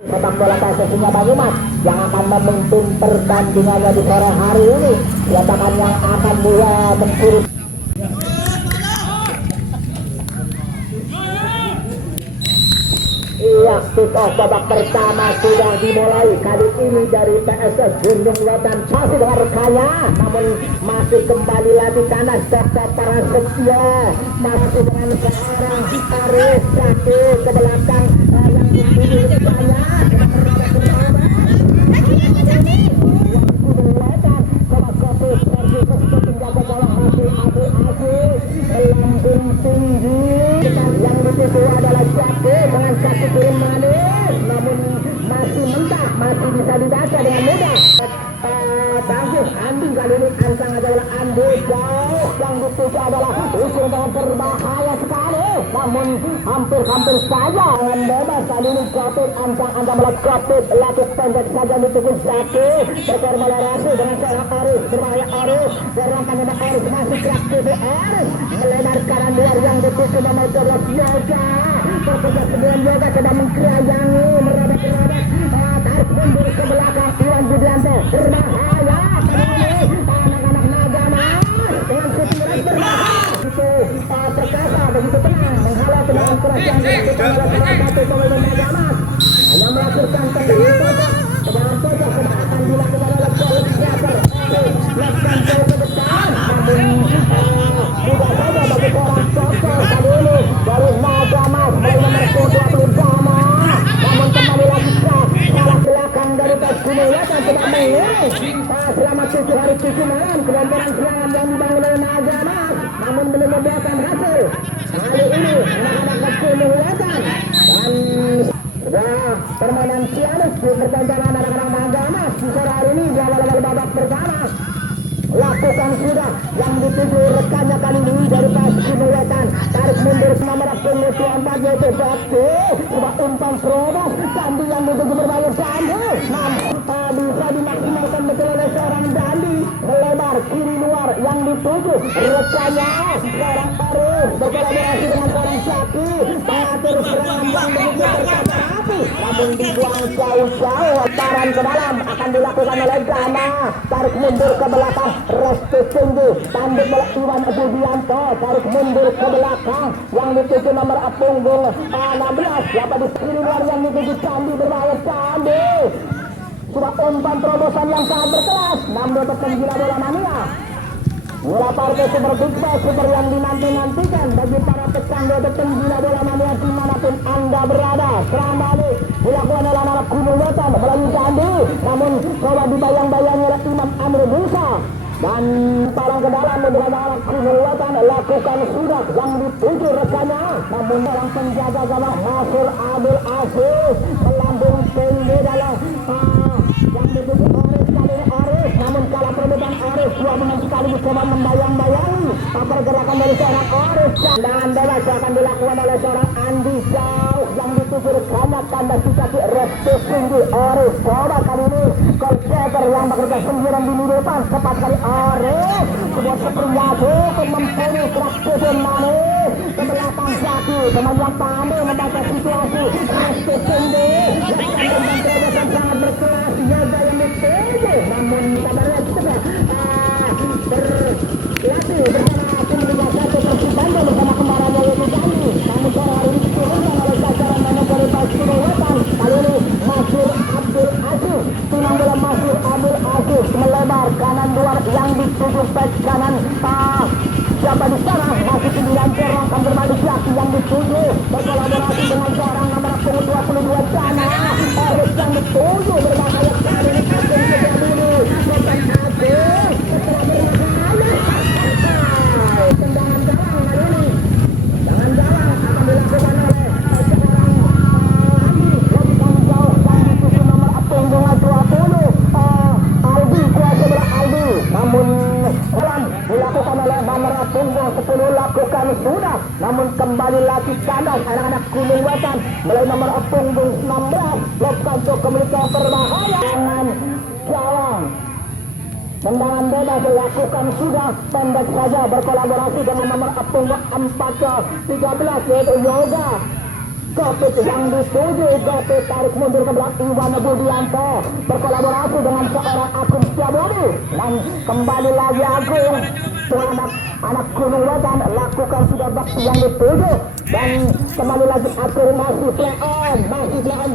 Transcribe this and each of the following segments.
Sepak bola posisinya Bang Imas yang akan memimpin pertandingannya di sore hari ini. Siapakah yang akan dia mencuri? Iya, kick off babak pertama sudah dimulai. Kali ini dari PSS Gunung Wetan masih dengan rekannya, namun masih kembali lagi karena Dr. Prasetyo masih dengan seorang Aris Saki ke belakang yang dipilih rekannya. Lambung tinggi yang dituju adalah Jaki dengan kaki kiri manis, namun masih mentah, masih bisa dibaca dengan mudah. Bagus Andi kali ini ancang adalah Andi jauh, yang dituju adalah usul dengan berbahaya sekali, namun hampir saja dengan bebas kali ini Kopit ancang anda melihat Kopit lagi pendek saja dituju Jaki berkormolerasi dengan seorang Aris berbahaya Aris berangkat dengan Aris masih kreatif Aris melebar kanan luar yang dituju nomor 12 Yoga bertugas dengan Yoga sedang mengkerayangi merobek tarik mundur ke belakang Iwan Budianto berbahaya anak-anak naga mas dengan kuturan berbahaya itu perkasa begitu tenang menghalau tendangan keras yang dilakukan oleh salah satu pemain naga mas hanya melakukan tendangan pojok sedang akan dilakukan oleh Paul Jacker melakukan jauh ke depan namun tidak saja bagi seorang sosok kali ini dari naga mas mulai nomor 20 Dama namun kembali lagi salah belakang dari Pas Gunung Wetan tidak mengiring selama 7 hari 7 malam kelompok serangan yang dibangun oleh naga mas namun belum membuahkan hasil kali ini anak-anak Gunung Wetan dan permainan Cianis di pertandingan anak-anak naga mas di sore hari ini di awal-awal babak pertama lakukan sudah yang dituju rekannya kali ini dari Pas Gunung Wetan tarik mundur nomor punggung 24 yaitu Bakti coba umpan serobos Dandi yang dituju berbahaya Dandi namun bisa dimaksimalkan betul oleh seorang Dandi melebar kiri luar yang dituju rekannya seorang Arif berkolaborasi dengan seorang Saki mengatur serangan yang begitu berkata-kata namun dibuang jauh-jauh taran ke dalam akan dilakukan oleh Dana tarik mundur ke belakang Restu tinggi tanduk oleh Iwan Budianto tarik mundur ke belakang yang dituju nomor punggung 16 siapa di kiri luar yang dituju Candi berbahaya Candi sudah umpan terobosan yang sangat berkelas 6 penggila bola mania bola partai super big bass super yang dinanti-nantikan bagi para pecandu penggila bola mania dimanapun anda berada serang balik dilakukan oleh anak Gunung Wetan melalui Candi namun coba dibayang-bayangi oleh Imam Amri Musa dan palang ke dalam menjelang anak Gunung Wetan lakukan sudah yang dituju rekannya namun dalam penjaga gawang Nasir Abdul Aziz melambung tinggi dalam yang dituju Aris kali ini Aris namun kalah perebutan Aris dua menang sekaligus coba membayang-bayangi pergerakan dari seorang Aris dan bebas akan dilakukan oleh seorang Andi jauh yang dituju rekannya tanda sikap Restu tinggi Aris coba kali ini Kolsever yang bekerja sendirian di depan cepat kali Aris sebuah seprinyatu untuk mempunyai kreatif manis ke belakang Zaki teman yang pandai membaca situasi Restu tinggi yang terobosan sangat berkelas Yoga yang dituju namun kabarnya juga berlatih bersama tim Liga 1 Persib Bandung bersama kembarannya yaitu Dandi namun sore hari ini diturunkan oleh jajaran manajer Pas Gunung Wetan kali ini Masir Abdul Aziz tunang bola Masir Abdul Aziz melebar kanan luar yang dituju back kanan siapa di sana masih 9 orang akan berbalik Zaki yang dituju berkolaborasi dengan seorang nomor punggung 22 Dana Aris yang dituju berbahaya kali ini Asin Kejadini bukan Asin setelah berbahaya tendangan gawang kali ini tendangan gawang akan dilakukan oleh seorang Andi logikanya jauh yang dituju nomor punggung 20 Aldi kuasa bola Aldi namun dilakukan oleh nomor punggung 10 lakukan sudah namun kembali lagi kandas anak-anak Gunung Wetan mulai nomor punggung 16 lakukan untuk kemilikan berbahaya dengan gawang tendangan bebas dilakukan sudah pendek saja berkolaborasi dengan nomor punggung 13 yaitu Yoga Gopit yang dituju. Gopit tarik mundur ke belakang. Iwan Budianto berkolaborasi dengan seorang Agung Setiabudi. Dan kembali lagi Agung, anak Gunung Wetan, lakukan sudah bakti yang dituju. Dan kembali lagi Agung masih play on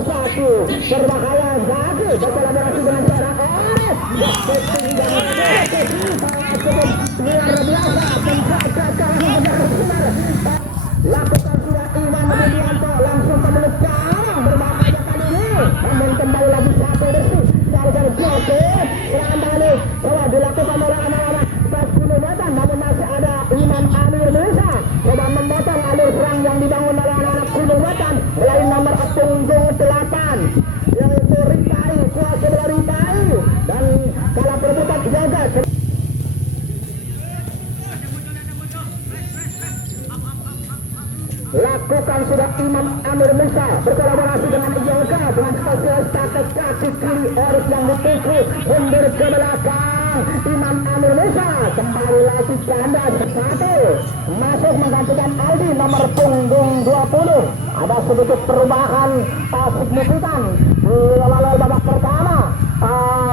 satu. Berbahaya Zaki berkolaborasi dengan seorang Oris. Gopit tinggal luar biasa. Lakukan sudah Iwan Budianto langsung ke mulut Karang, berbahaya kali ini. Namun kembali lagi satu bersih dari Gopit. Serangan balik telah dilakukan oleh anak-anak Pas Gunung Wetan, namun masih ada Imam Amir Musa coba memotong alur serang yang dibangun oleh anak-anak Gunung Wetan melalui nomor punggung 8 yaitu Ritai, kuasa bola Ritai, dan kalah perebutan jaga. Lakukan sudah Imam Amir Musa berkolaborasi dengan Yoga dengan spesialis taktik kaki kiri Oris yang dituju mundur ke belakang. Imam Amir Musa kembali lagi ganda satu masuk menggantikan Aldi nomor punggung 20. Ada sedikit perubahan signifikan di awal babak pertama.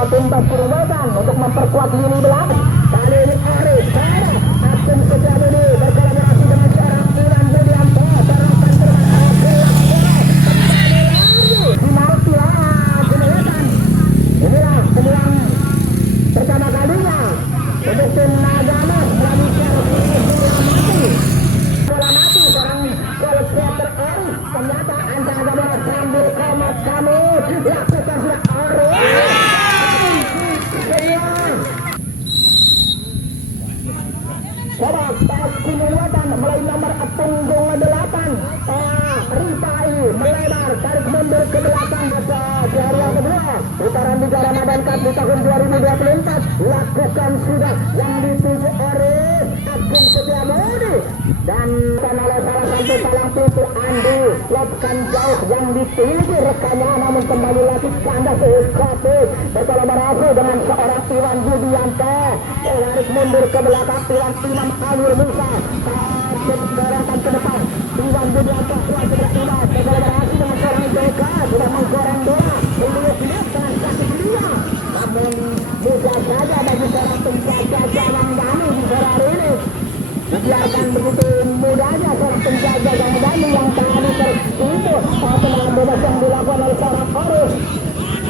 Tim Pas Gunung Wetan untuk memperkuat lini belakang. Kali ini Oris Agung Setiabudi berkolaborasi dengan seorang Iwan Budianto. Inilah peluang pertama kalinya untuk tim Nagama melanjutkan bola mati seorang gol creator Oris. Ternyata antara bola sambil komat kamu lakukan sudah Oris. Coba Pas Gunung Wetan melalui nomor punggung 8 Ripai melebar tarik mundur ke belakang masa di hari yang kedua putaran Liga Ramadan Cup di tahun 2024. Lakukan sudah yang dituju Oris Agung Setiabudi dan oleh salah satu palang pintu Andi lopkan jauh yang dituju rekannya, namun kembali lagi kandas Gopit berkolaborasi dengan seorang Iwan Budianto tarik mundur ke belakang Imam Amir Musa bergerakan ke depan. Iwan Budianto kuasa berkembang berkolaborasi dengan seorang Jeka sudah menggoreng bola meliuk-liuk dengan kaki dia, namun mudah saja bagi seorang penjaga gawang Dani di sore hari ini. Dibiarkan begitu mudahnya seorang penjaga gawang Dani yang tadi tertipu tendangan bebas yang dilakukan oleh seorang Oris.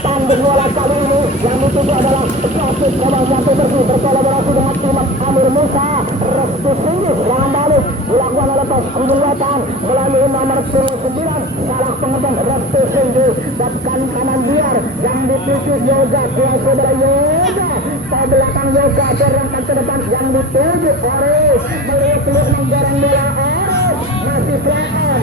Tanding bola kali ini yang dituju adalah Gopit coba satu bersih berkolaborasi dengan Imam Amir Musa. Restu tinggi serangan balik dilakukan oleh Pas Gunung Wetan melalui nomor 9 salah pengendang Restu tinggi bahkan kanan biar yang dituju Yoga kuasa bola Yoga ke belakang Yoga berangkat ke depan yang dituju Oris meliuk-liuk menggoreng bola Oris masih play on.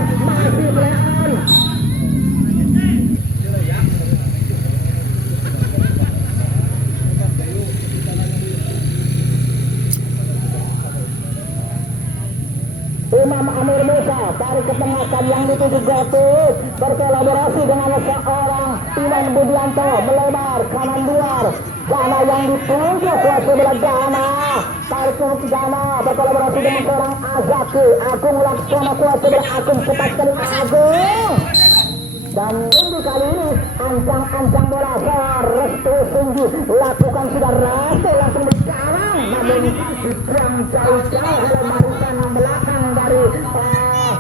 Imam Amir Musa tarik ke tengah yang dituju Gopit berkolaborasi dengan seorang Iwan Budianto melebar kanan luar. Gana yang dituju kuasa bola Gana tarik ke Gana berkolaborasi dengan seorang Azaki Agung Laksana kuasa bola Agung cepat kali Agung. Dan ini kali ini ancang-ancang bola Restu tinggi lakukan sudah Rase langsung berkarang, namun dibuang jauh-jauh oleh barisan belakang dari salah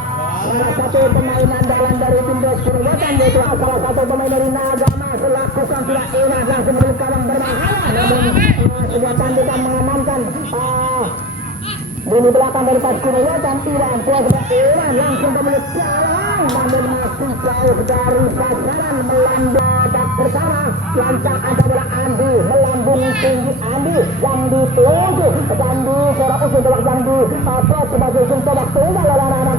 satu pemain andalan dari tim Pas Gunung Wetan yaitu salah satu pemain dari Nagama. Lakukan sudah enak langsung berkarang berbahaya, namun sebuah tandukan mengamankan lini belakang dari Pas Gunung Wetan. Iwan kuasa Iwan langsung ke mulut jalan, namun masih jauh dari sasaran. Melambung bak pertama lancang ada bola Andi melambung tinggi Andi yang dituju Andi seorang usul tebak yang dipakai sebagai usul tebak tunggal oleh anak-anak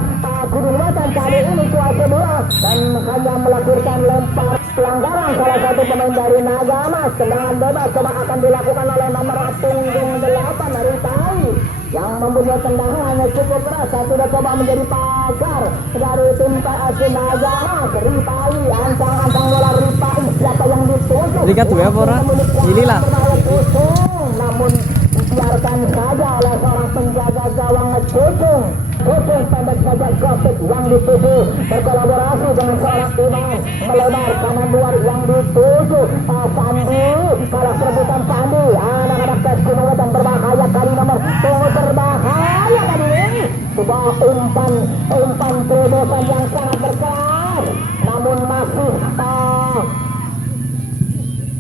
Gunung Wetan. Kali ini kuasa bola dan hanya melakukan lempar pelanggaran salah satu pemain dari Nagama. Tendangan bebas coba akan dilakukan oleh nomor punggung 8 Ritai yang mempunyai tendangan hanya cukup keras. Sudah coba menjadi pagar dari tim PS Nagama. Ripai ancang-ancang bola Ripai siapa yang dituju lihat tuh ya orang inilah namun dibiarkan saja oleh seorang penjaga gawang Cucung pendek saja Gopit yang dituju berkolaborasi melebar kanan luar yang dituju Sandi, kalah perebutan Sandi. Anak-anak tes Gunung Wetan berbahaya kali nomor tunggu berbahaya kali ini. Sebuah umpan terobosan yang sangat berkelas, namun masih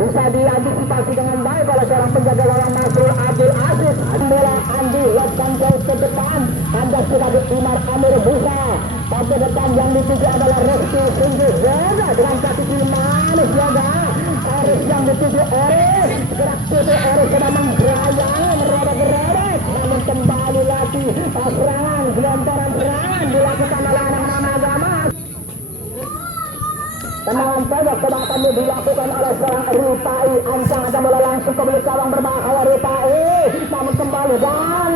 bisa diantisipasi dengan baik oleh seorang penjaga gawang Nasrul Abdul Aziz. Bola Andi lepas jauh ke depan, Anda sudah Umar Amir Musa. Pada depan yang dituju adalah Reski Singgi Yoga dengan kaki kiri manis Yoga. Aris yang dituju Aris, gerak tujuh Aris sudah menggerayang, merobek-robek, namun kembali lagi serangan, gelontoran serangan dilakukan oleh anak-anak Magama. Tendangan pojok coba akan dilakukan oleh seorang Rifai. Ancang akan bola langsung ke belik gawang berbahaya Rifai, namun kembali dan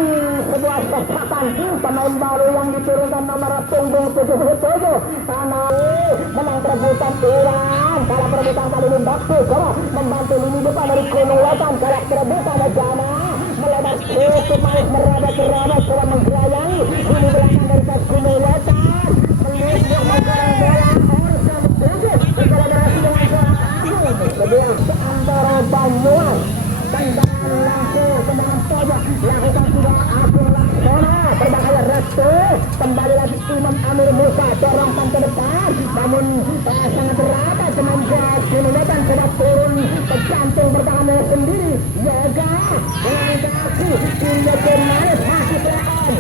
sebuah kesempatan pemain baru yang diturunkan nomor punggung 77 karena menang perebutan Iran. Kalau perebutan kali ini Bakti coba membantu lini depan dari Gunung Wetan. Kalau perebutan Jana melebar cukup manis merobek-robek coba menggerayangi lini belakang dari Gunung Wetan. Menuju menggarang bola berkolaborasi dengan seorang Agung sebelah antara Banyumas. Tendangan langsung tendangan pojok lakukan sudah Agung Laksono, berbahaya Restu, kembali lagi Imam Amir Musa dorongkan ke depan, namun sangat rata pemain Gunung Wetan sudah turun ke jantung pertahanan sendiri. Yoga dengan kaki hingga ke manis masih belahan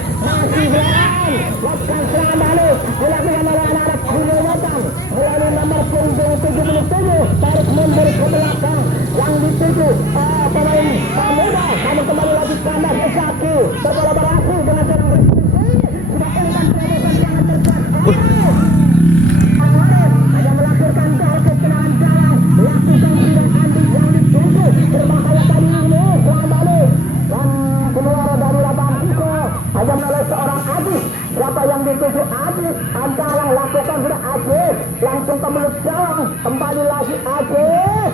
lakukan serangan balik dilakukan oleh anak-anak Gunung Wetan melalui nomor punggung 77, tarik mundur ke belakang yang dituju pemain muda, namun kembali lagi Kandas Esaki berkolaborasi dengan seorang Rizky sudah umpan terobosan sangat terkuat. Hanya melakukan target kenangan jalan, lakukan tidak Andi yang dituju berbahaya tadi ini serangan balik dan keluar dari lapangan Iko hanya oleh seorang Adis. Siapa yang dituju Adis? Anda yang lakukan sudah Adis, langsung ke mulut gawang, kembali lagi Adis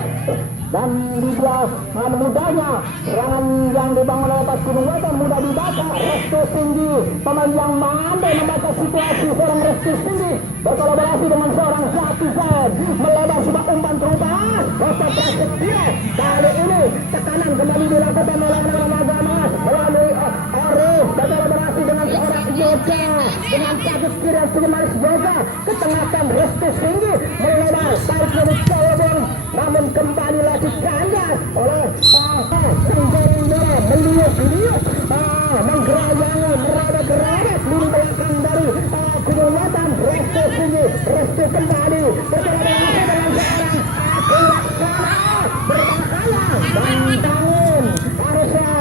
dan dia dengan mudahnya serangan yang dibangun oleh pas Gunung Wetan mudah dibaca. Restu Singgi pemain yang pandai membaca situasi, seorang Restu Singgi berkolaborasi dengan seorang Zaki Zaid melebar sebuah umpan terupas Kota Prasetya. Kali ini tekanan kembali dilakukan oleh Magama melalui Arif berkolaborasi dengan seorang Yoga dengan kaki kiri Sumaris Yoga ketengahkan Restu Singgi melebar baik dari Cawabong, namun kembali lagi kandas oleh Sanggoring bola meliuk-liuk menggerayang merobek-robek lini belakang dari Gunung Wetan. Restu Singgi, Restu kembali berkolaborasi dengan seorang Agung Laksono berbahaya dan bangun harusnya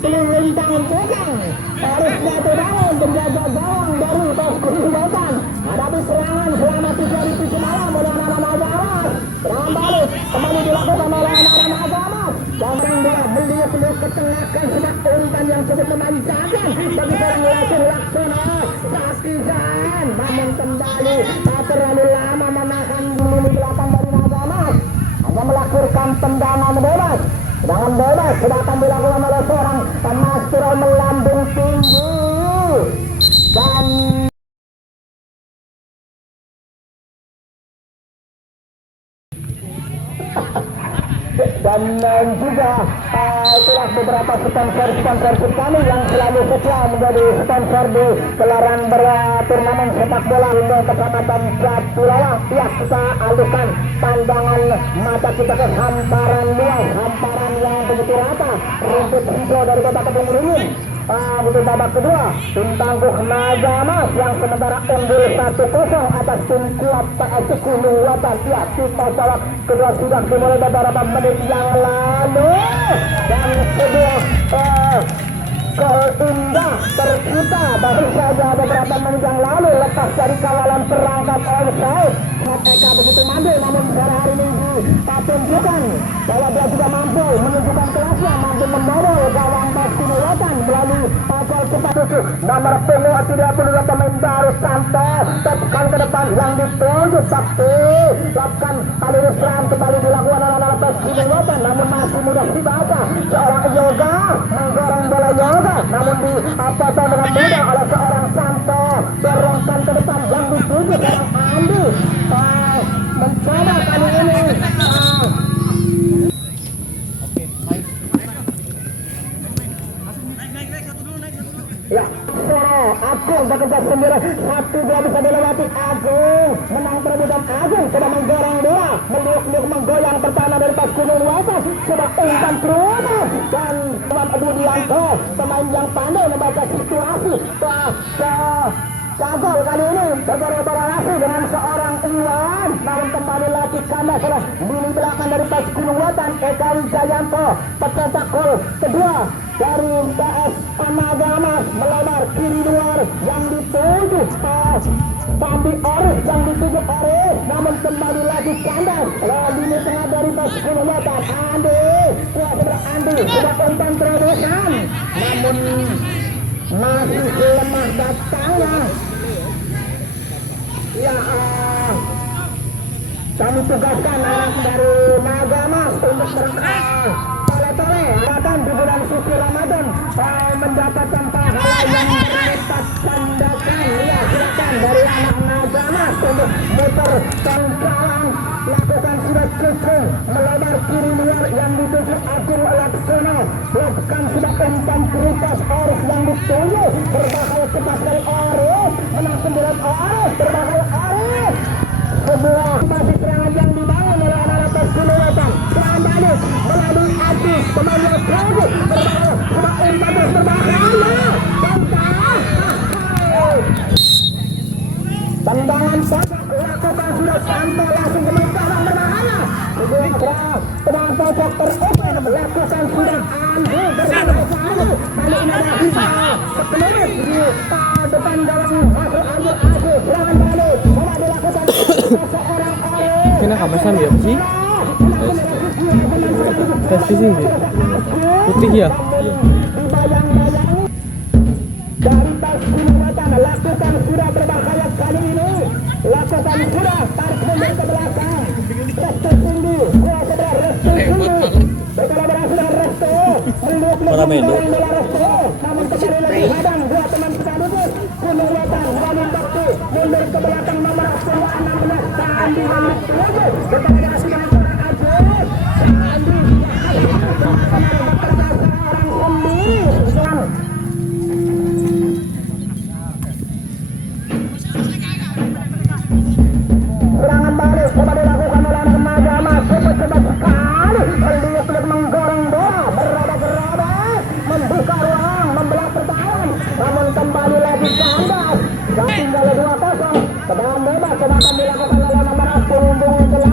lintang pegang harus jatuh bangun penjaga gawang dari pas Gunung Wetan hadapi serangan selama 3 malam oleh anak-anak Magama. Serangan balik kembali dilakukan oleh anak-anak Magama dan bola meliuk-liuk ketengahkan sebuah umpan yang cukup memanjakan bagi seorang Langsung Laksono Sakizan, namun kembali tak terlalu lama menahan lini belakang dari Magama, hanya melakukan tendangan bebas. Tendangan bebas sudah akan dilakukan oleh seorang Masturul melambung tinggi dan juga itulah beberapa sponsor kami yang selalu setia menjadi sponsor di gelaran turnamen sepak bola hingga Kecamatan Jatiluhur. Ya, kita alihkan pandangan mata kita ke hamparan luas, hamparan yang begitu rata, rumput hijau dari Kota Kedung Ringin. Untuk babak kedua, tim tangguh Magama yang sementara unggul 1-0 atas tim kuat PS Gunung Wetan. Ya, kita jawab kedua sudah dimulai beberapa menit yang lalu dan kedua gol indah tercipta baru saja beberapa menit yang lalu lepas dari kawalan perangkat offside. Eka begitu mandul, namun pada hari ini tunjukkan bahwa dia juga mampu menunjukkan kelasnya, mampu membobol gawang Gunung Wetan melalui gol cepat nomor punggung 32 pemain baru Santos tekan ke depan yang ditunjuk Bakti lakukan kali ini serangan kembali dilakukan oleh anak Gunung Wetan, namun masih mudah dibaca seorang Yoga menggoreng bola Yoga, namun dipotong dengan mudah oleh seorang Santos dorongkan ke depan yang ditunjuk seorang Andi mencoba menang perebutan Agung, sudah menggoreng bola, meliuk-liuk menggoyang pertahanan dari pas Gunung Watas, sudah umpan terus dan Tuan Budianto, pemain yang pandai membaca situasi gagal kali ini berkolaborasi dengan seorang Iwan, namun kembali lagi kandas oleh lini belakang dari pas Gunung Watan Eka Wijayanto, pencetak gol kedua dari PS Pamagamas, melebar kiri luar yang dituju Bambi Oris, yang dituju Oris, namun kembali lagi kandas oleh lini tengah dari pas Gunung Watan. Andi sudah umpan terobosan, namun masih lemah datangnya. Ya, kami tugaskan anak dari Nagamas untuk tole-tole Ramadan di bulan suci Ramadan mendapatkan pahala yang berlipat gandakan. Ya, silakan dari anak Nagamas untuk muter tangkalan, lakukan sudah cukup melebar kiri luar yang dituju Agung Laksono, lakukan sudah umpan kertas Oris yang dituju berbahaya cepat dari Oris, menang 9 Oris, berbahaya Oris. Sebuah masih serangan yang dibangun oleh anak-anak Persulutan, serangan balik melalui Agus, pemain yang tujuh berbahaya, sudah umpan terus berbahaya tendangan pojok lakukan sudah Santo langsung ke mentorong berbahaya. Tendangan pojok teropen lakukan sudah Andi berbahaya. Kali ini ada Hisa sepenuhnya di depan gawang masuk Andi Agus, serangan balik bola dilakukan seorang Oris. Kena kamu sambil apa sih? Tes sini putih ya. Dari pas Gunung Watan lakukan sudah berbahaya kali ini, lakukan sudah tarik mundur ke belakang. Resto tinggi, Resto tinggi berkolaborasi dengan Resto meliuk-liuk Resto, namun kembali lagi hadang dua teman kita luput. Gunung Watan Wali Bakti mundur ke belakang nomor 16 Sandi Hamid Tujuh berkolaborasi dengan seorang Agus Sandi seorang sendiri. Serangan balik coba dilakukan oleh anak Nagamas, cepat sekali meliuk-liuk menggoreng bola, berobak-robak membuka ruang, membelah pertahanan, namun kembali lagi kandas. Tinggal 2-0, tendangan bebas coba akan dilakukan oleh nomor punggung 8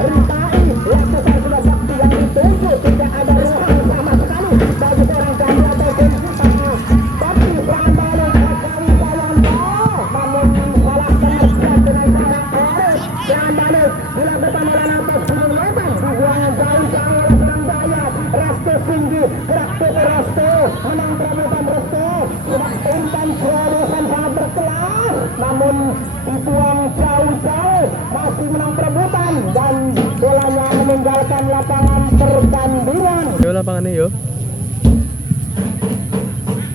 Ritai, lakukan sudah bakti yang dituju, tidak ada ruang sama sekali bagi seorang Candi ataupun bakti. Serangan balik akan Wijayanto, namun salah pengertian dengan cara Oris. Serangan balik dilakukan oleh atas Gunung Watan, dibuang jauh-jauh oleh Surabaya. Resto tinggi, gerak PT Resto, menang perebutan Resto, sudah umpan terobosan sangat berkelas, namun dibuang jauh-jauh, masih menang perebutan dan bolanya meninggalkan lapangan pertandingan. Yo lapangannya yo.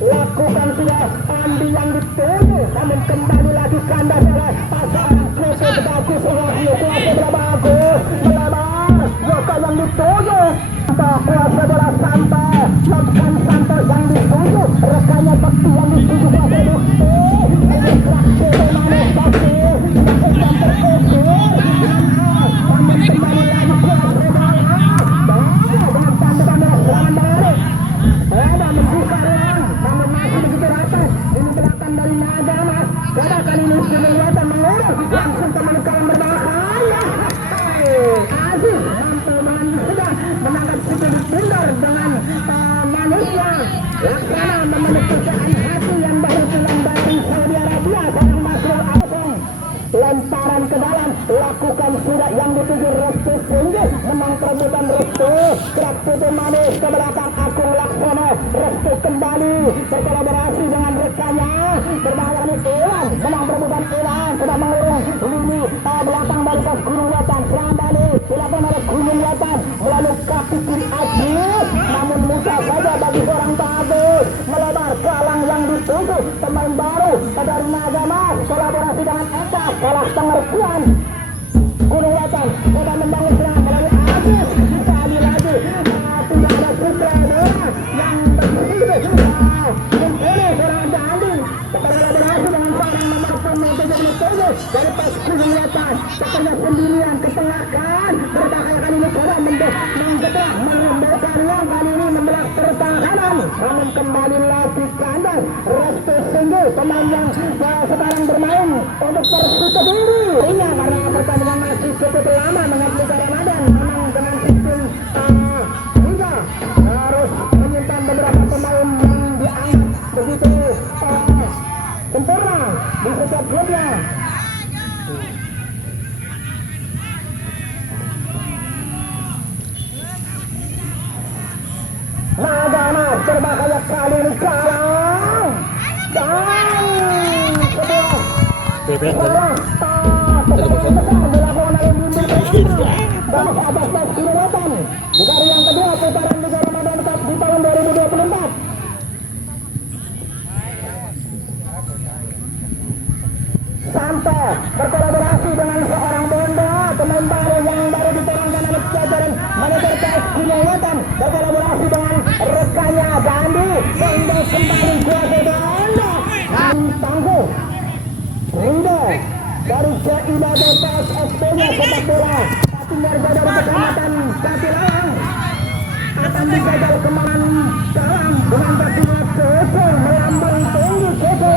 Lakukan sudah Andi yang dituju, namun kembali lagi kandas oleh pasangan Kutu bagus Wahyu, kuasa bola bagus melebar, Joko yang dituju kuasa bola Santo, lakukan Santo yang dituju, rekannya Bakti yang dituju kuasa Bukti, gerak Kutu manis Bakti, lakukan terukur, namun kembali lagi kuasa bola dengan tandukan oleh serangan balik. Ada membuka ruang, namun masih begitu rapat. Ini belakang dari Nagamas. Pada kali ini Gunung Watan mengurus langsung ke menukaran berbahaya. Aziz mampu sudah menangkap sedikit mundur dengan manusia. Laksana memenuhi hati yang baru pulang dari Saudi Arabia. Seorang Masrul Alfong lemparan ke dalam, lakukan sudah yang dituju Restu tinggi, menang perebutan Restu, gerak Putu manis ke belakang Agung Laksono. Restu kembali berkolaborasi dengan rekannya, berbahaya Iwan, menang perebutan Iwan, sudah mengurung lini belakang dari pos Gunung Watan. Serangan balik dilakukan oleh Gunung Watan melalui kaki kiri Agus, namun mudah saja bagi seorang bagus melebar galang yang dituju pemain baru dari Nagamas, kolaborasi dengan Eka, kalah pengertian. Gunung Watan sudah membangun serangan melalui Agus, sekali lagi tidak ada putra bola yang bersih ini seorang Andi berkolaborasi dengan seorang nomor 7 lagi dari pas kelihatan sepertinya sendirian ke tengah kan berbahaya kali ini coba mengetrah mengembalikan uang kali ini membelah pertahanan namun kembali lagi kandas Restu Singgi pemain yang sekarang bermain untuk Persib Kediri ini karena pertandingan masih cukup lama mengat Liga Ramadan memang dengan sistem Liga harus menyimpan beberapa pemain yang dianggap begitu sempurna di setiap klubnya. Nagana berbahaya kali ini kalah dan sebuah salah dilakukan oleh Bunda dan atas Kilowatan di kali yang kedua putaran Liga Ramadan Cup di tahun 2024. Santo berkolaborasi dengan seorang Bonda pemain baru yang baru diturunkan oleh jajaran manajer PS Kilowatan berkolaborasi dengan rekannya Gandhi Bonda kembali kuasa Bonda dan tangguh Rinda dari Jaila Bebas SP-nya sepak bola Patingarga dari Kecamatan Katilang akan dijagal kemarin dalam dengan batunya Koko melambung tinggi Koko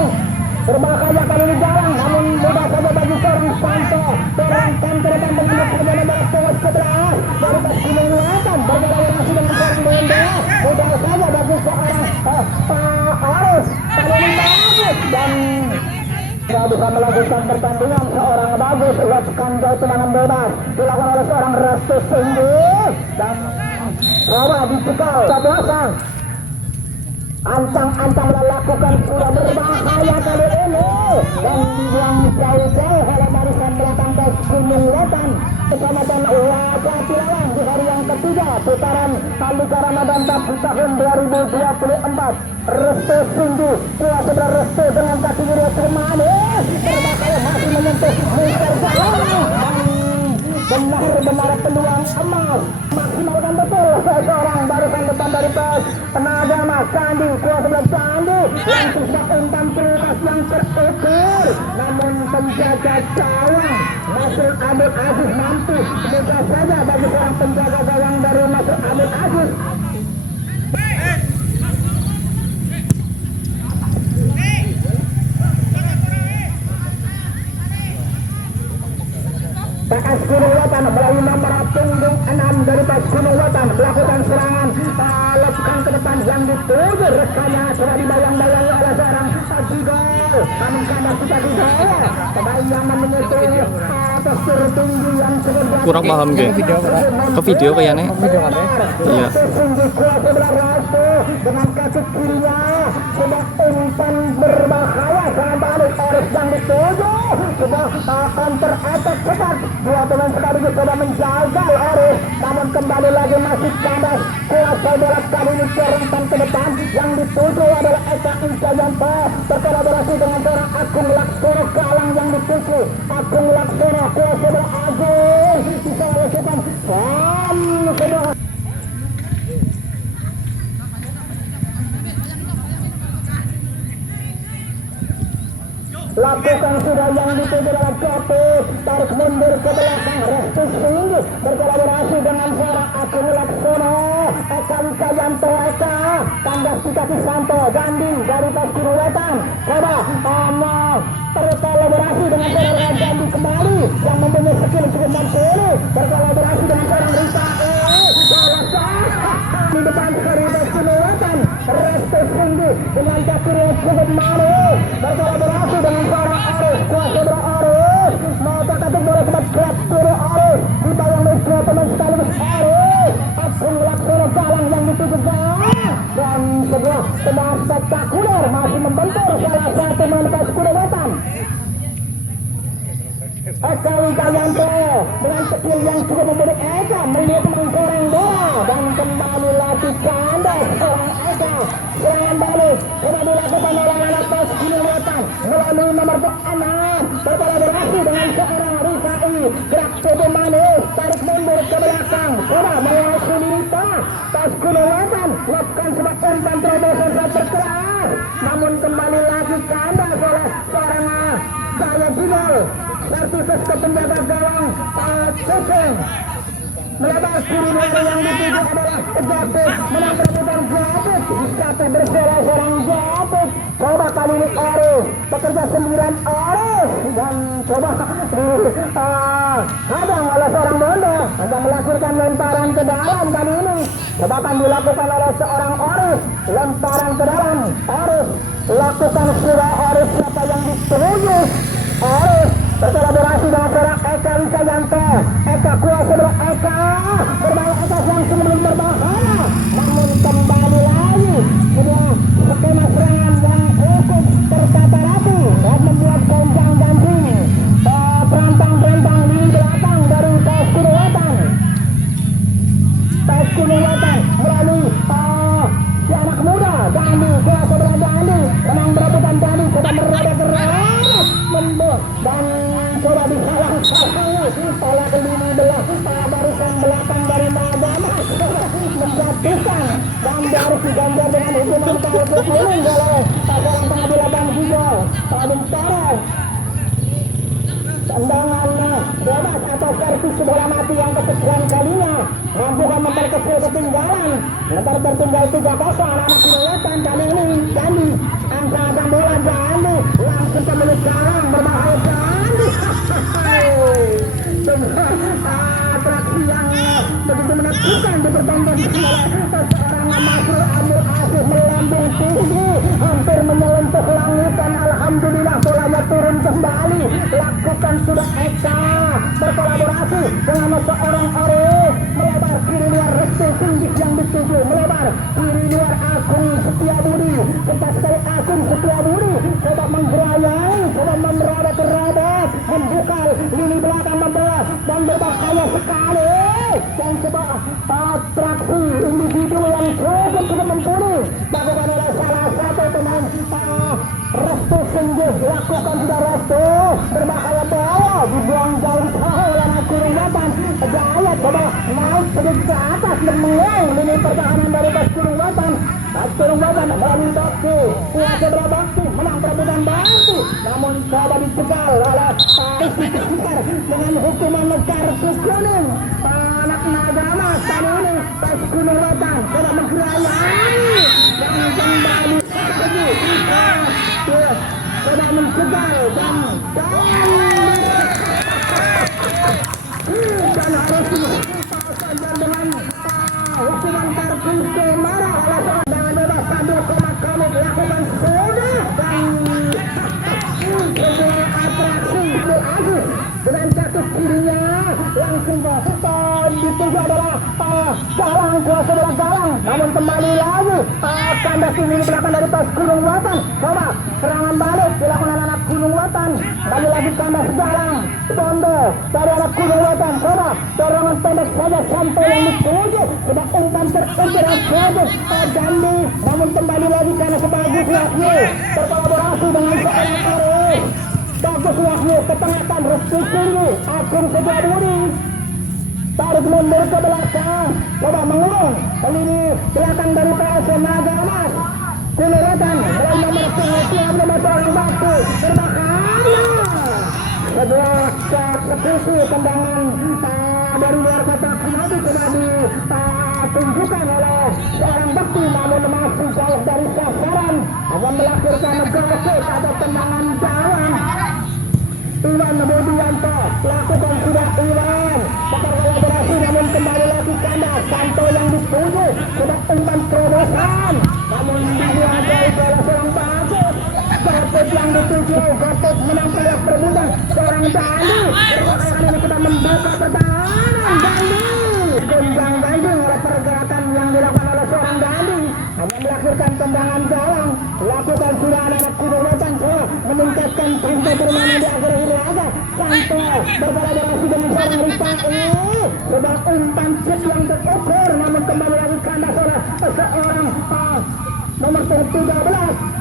berbahaya kali ini jalan namun mudah saja bagi seorang Santo terangkan ke depan dengan perjalanan dari Tengah sebelah dari Pas Kilowatan berkolaborasi dengan seorang Bonda mudah saja bagi seorang Arus kali ini bagus dan tidak bisa melanjutkan pertandingan seorang bagus lepaskan jauh tendangan bebas dilakukan oleh seorang Restu Singgi dan coba dicekal Sablasan ancang-ancang melakukan sudah berbahaya kali ini dan dibuang jauh-jauh oleh barisan belakang Pas Kilowatan Kecamatan Wajah Tilalang di hari yang ketiga putaran Liga Ramadan Cup di tahun 2024. Restu Singgi kuasa Restu dengan kaki kiri manis berbahaya masih menyentuh Mister Jalan benar-benar peluang emas maksimalkan betul seorang barisan depan dari Pas Penagama Candi kuasa sebelah Candi langsung umpan prioritas yang terukur namun penjaga gawang Masuk Abid Aziz mampu mudah saja bagi seorang penjaga gawang dari Masuk Abid Aziz PS Kilowatan melalui nomor punggung 6 dari PS Kilowatan melakukan serangan lepukan ke depan yang dituju rekannya sudah dibayang-bayangi oleh seorang Jigo namun karena kita Jigo pemain yang menyentuh postur tinggi yang cukup kurang paham geng ke video kayaknya iya dengan kaki kirinya sudah umpan berbahaya sangat balik Oris yang dituju sudah counter attack cepat dua pemain sekaligus sudah menjaga Oris namun kembali lagi masih kandas kuasa bola kali ini umpan ke depan yang dituju adalah Eka Incayanto berkolaborasi dengan seorang Agung Laksono Galang yang dituju Agung Laksono kuasa bola Agung bisa melakukan kedua lakukan sudah yang dituju dalam Kopi tarik mundur ke belakang Restu Singgi berkolaborasi dengan seorang Agung Laksono Eka Wijayanto Eka tandas di kaki Santo Gandhi dari Pas Kilowatan coba berkolaborasi dengan seorang Gandhi kembali yang mempunyai skill cukup mampu berkolaborasi dengan seorang Rita di depan sekali Pas Kilowatan Restu Singgi dengan kaki cukup manis berkolaborasi dengan seorang Arus kuasa Arus mau terkatuk bola sempat grab kiri Arus dibayang oleh dua pemain sekaligus Arus Agung Laksono Galang yang dituju dan sebuah tendangan spektakuler masih membentur salah satu pemain Pas Kilowatan Eka Wijayanto dengan skill yang cukup memberi Eka melihat menggoreng bola dan kembali lagi kandas seorang Eka serangan balik sudah dilakukan oleh anak Pas Kilowatan melalui nomor 6 berkolaborasi dengan seorang Rifai gerak tubuh manis tarik mundur ke belakang sudah mengawasi Rita Pas Kilowatan lakukan sebuah umpan terobosan saat berkeras namun kembali lagi kandas oleh seorang Saya final versus ke penjaga gawang Ceceng melebar kiri luar yang dituju adalah Japit menang perebutan Japit satu bersuara seorang Japit. Coba kali ini Aris bekerja 9 Aris dan coba hadang oleh seorang Bondo untuk melakukan lemparan ke dalam kali ini. Coba akan dilakukan oleh seorang Aris lemparan ke dalam. Aris lakukan sudah Aris siapa yang dituju. Aris berkolaborasi dengan seorang Eka Wijayanto. Eka kuasa berat Eka berbahaya Eka langsung belum berbahaya namun kembali lagi sebuah skema serangan yang cukup tertata rapi dan membuat gonjang ganjing perantang-perantang di belakang dari Pes Gunung Wetan. Pes Gunung Wetan melalui si anak muda Dandi kuasa berat Dandi menang berebutan Dandi coba meroda membuat dan coba disalah-salahi oleh lini barisan belakang dari Magamas menjatuhkan dan harus diganjar dengan hukuman kartu kuning oleh pasangan pengadilan Bang Hijau Bintaro. Tendangan bebas atau servis bola mati yang kesekian kalinya mampukan memperkecil ketinggalan. Lebar tertinggal 3-0 anak Gunung kali ini Dandi angkat bola Dandi langsung ke milik Karang berbahaya Dandi. Atraksi yang begitu menakutkan dipertonton oleh seorang Masrul Amir Asif melambung tinggi hampir menyelentuh langit dan alhamdulillah bolanya turun kembali. Lakukan sudah Eka berkolaborasi dengan seorang Aris melebar kiri luar Restu Singgih yang dituju melebar kiri luar Agung Setiabudi. Cepat sekali Agung Setiabudi coba menggerayai coba merobek-robek membuka lini belakang membawa dan berbahaya sekali dan coba atraksi individu yang cukup mumpuni dilakukan oleh salah satu pemain Restu Singgih. Lakukan sudah Restu berbahaya bawa dibuang jauh oleh anak Gunung Wetan. Jaya coba naik sedikit ke atas dan mengulang lini pertahanan dari Pes Gunung Wetan. Pes Gunung Wetan melalui Bakti kuasa berbakti menang perebutan Bakti namun coba dicegal oleh Isi Sekitar dengan hukuman kartu kuning. Anak Magamas kali ini Pes Gunung Wetan coba menggerayai dan kembali lagi coba mencegal dan harus dipasankan dengan hukuman kartu merah oleh seorang bebas sambil komak-komik lakukan sudah dan sebuah atraksi Agus dengan kaki kirinya langsung dituju adalah Galang kuasa bola Galang namun kembali lagi kandas ini di belakang dari Pes Gunung Wetan. Coba serangan balik dilakukan anak Gunung Wetan kembali lagi kandas Galang Bondo dari anak Gunung Wetan. Coba dorongan pendek saja sampai yang dituju coba umpan terinspirasi Dandi namun kembali lagi karena sebagus Wahyu berkolaborasi dengan seorang Aris. Bagus Wahyu ketengahkan Restu Tinggi Agung Setiabudi tarik mundur ke belakang coba mengurung lini belakang dari PSM Magamas. Gunung Wetan mulai nomor 10 nomor seorang Bakti berbahaya sebuah eksekusi tendangan dari luar kotak penalti coba ditunjukkan oleh seorang Bakti namun masih jauh dari sasaran akan melahirkan gol atau tendangan gawang. Iwan Budianto lakukan sudah Iwan berkolaborasi namun kembali lagi kandas Santo yang dituju sudah umpan terobosan namun dihargai oleh seorang Bagus. Gatot yang dituju Gatot menang pilihan perebutan seorang Dandi kali ini kita membuka pertahanan Dandi gonjang ganjing oleh pergerakan yang dilakukan oleh seorang Dandi hanya melahirkan tendangan gawang. Lakukan sudah anak Gunung Wetan meningkatkan tempo permainan di akhir laga. Santo berkolaborasi dengan seorang Rifai coba umpan chip yang terukur namun kembali lagi kandas oleh seorang nomor 13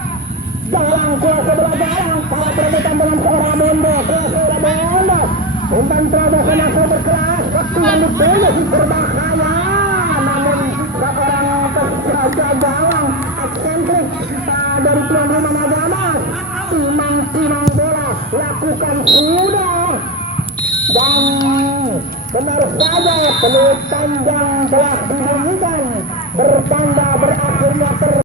Galang kuasa bola Galang kalah perebutan dengan seorang Bondo kuasa bola Bondo umpan terobosan yang berkelas waktu yang dituju berbahaya namun seorang penjaga gawang eksentrik dari tuan rumah Magamas timang bola laku dilakukan sudah. Dan benar saja peluit panjang telah dibunyikan. Bertanda berakhirnya